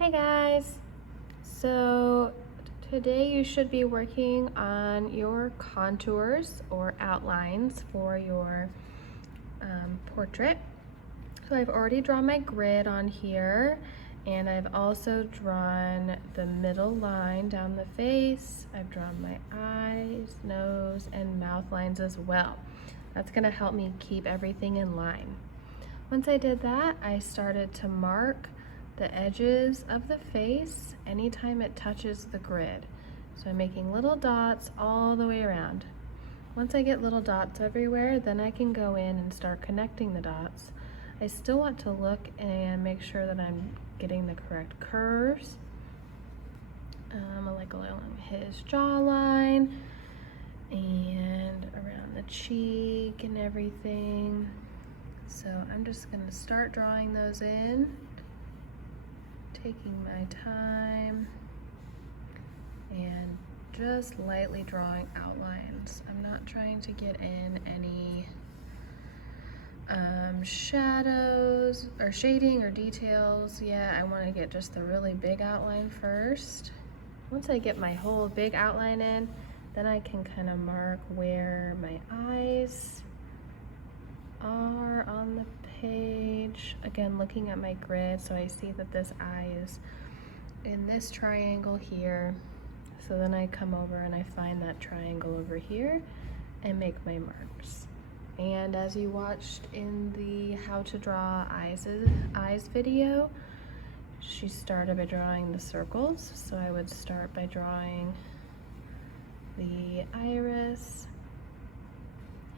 Hey guys! So today you should be working on your contours or outlines for your portrait. So I've already drawn my grid on here, and I've also drawn the middle line down the face. I've drawn my eyes, nose, and mouth lines as well. That's gonna help me keep everything in line. Once I did that, I started to mark the edges of the face anytime it touches the grid. So I'm making little dots all the way around. Once I get little dots everywhere, then I can go in and start connecting the dots. I still want to look and make sure that I'm getting the correct curves. Like along his jawline and around the cheek and everything. So I'm just gonna start drawing those in, taking my time and just lightly drawing outlines. I'm not trying to get in any shadows or shading or details yet. I want to get just the really big outline first. Once I get my whole big outline in, then I can kind of mark where my eyes are on the page. Again, looking at my grid, so I see that this eye is in this triangle here. So then I come over and I find that triangle over here and make my marks. And as you watched in the how to draw eyes video, she started by drawing the circles. So I would start by drawing the iris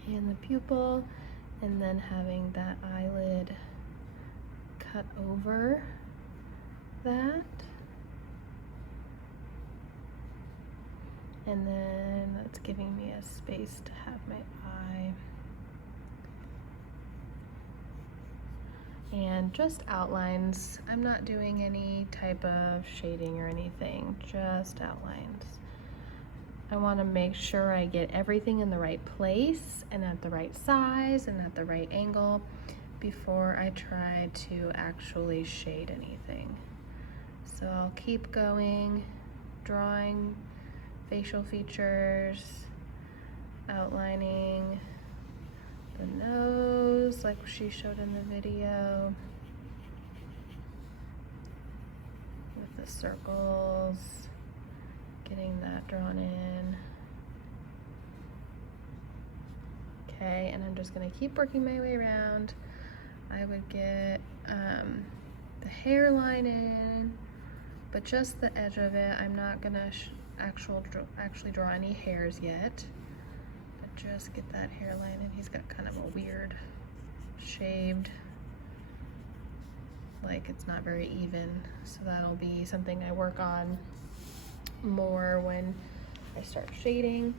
and the pupil, and then having that eyelid cut over that. And then that's giving me a space to have my eye. And just outlines. I'm not doing any type of shading or anything, just outlines. I want to make sure I get everything in the right place and at the right size and at the right angle before I try to actually shade anything. So I'll keep going, drawing facial features, outlining the nose like she showed in the video with the circles, getting that drawn in. Okay, and I'm just gonna keep working my way around. I would get the hairline in, but just the edge of it. I'm not gonna actually draw any hairs yet, but just get that hairline in. He's got kind of a weird shaved, like it's not very even, so that'll be something I work on more when I start shading.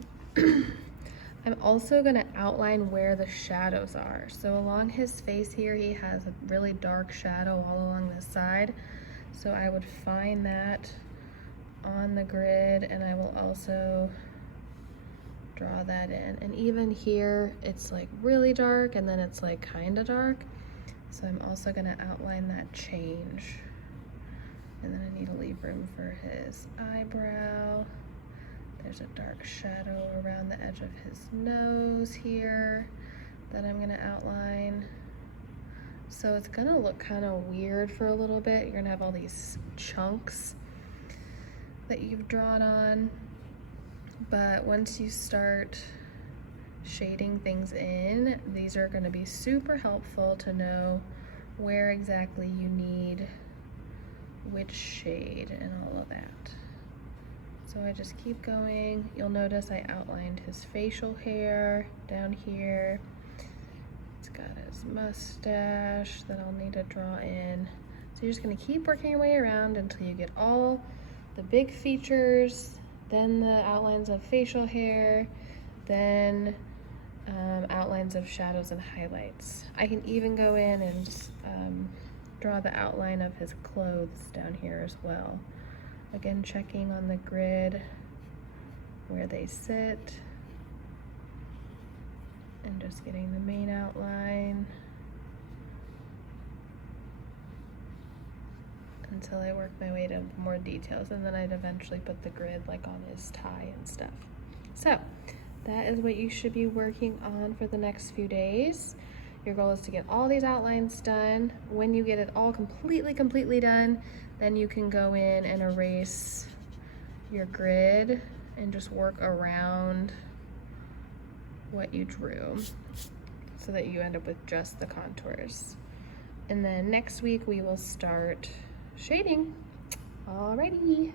I'm also gonna outline where the shadows are. So along his face here, he has a really dark shadow all along the side. So I would find that on the grid, and I will also draw that in. And even here, it's like really dark and then it's like kind of dark. So I'm also gonna outline that change. And then I need to leave room for his eyebrow. There's a dark shadow around the edge of his nose here that I'm gonna outline. So it's gonna look kind of weird for a little bit. You're gonna have all these chunks that you've drawn on. But once you start shading things in, these are gonna be super helpful to know where exactly you need which shade and all of that. So I just keep going. You'll notice I outlined his facial hair down here. He's got his mustache that I'll need to draw in. So you're just gonna keep working your way around until you get all the big features, then the outlines of facial hair, then outlines of shadows and highlights. I can even go in and just, draw the outline of his clothes down here as well. Again, checking on the grid where they sit and just getting the main outline. And until I work my way to more details, and then I'd eventually put the grid like on his tie and stuff. So that is what you should be working on for the next few days. Your goal is to get all these outlines done. When you get it all completely done, then you can go in and erase your grid and just work around what you drew so that you end up with just the contours. And then next week we will start shading. Alrighty.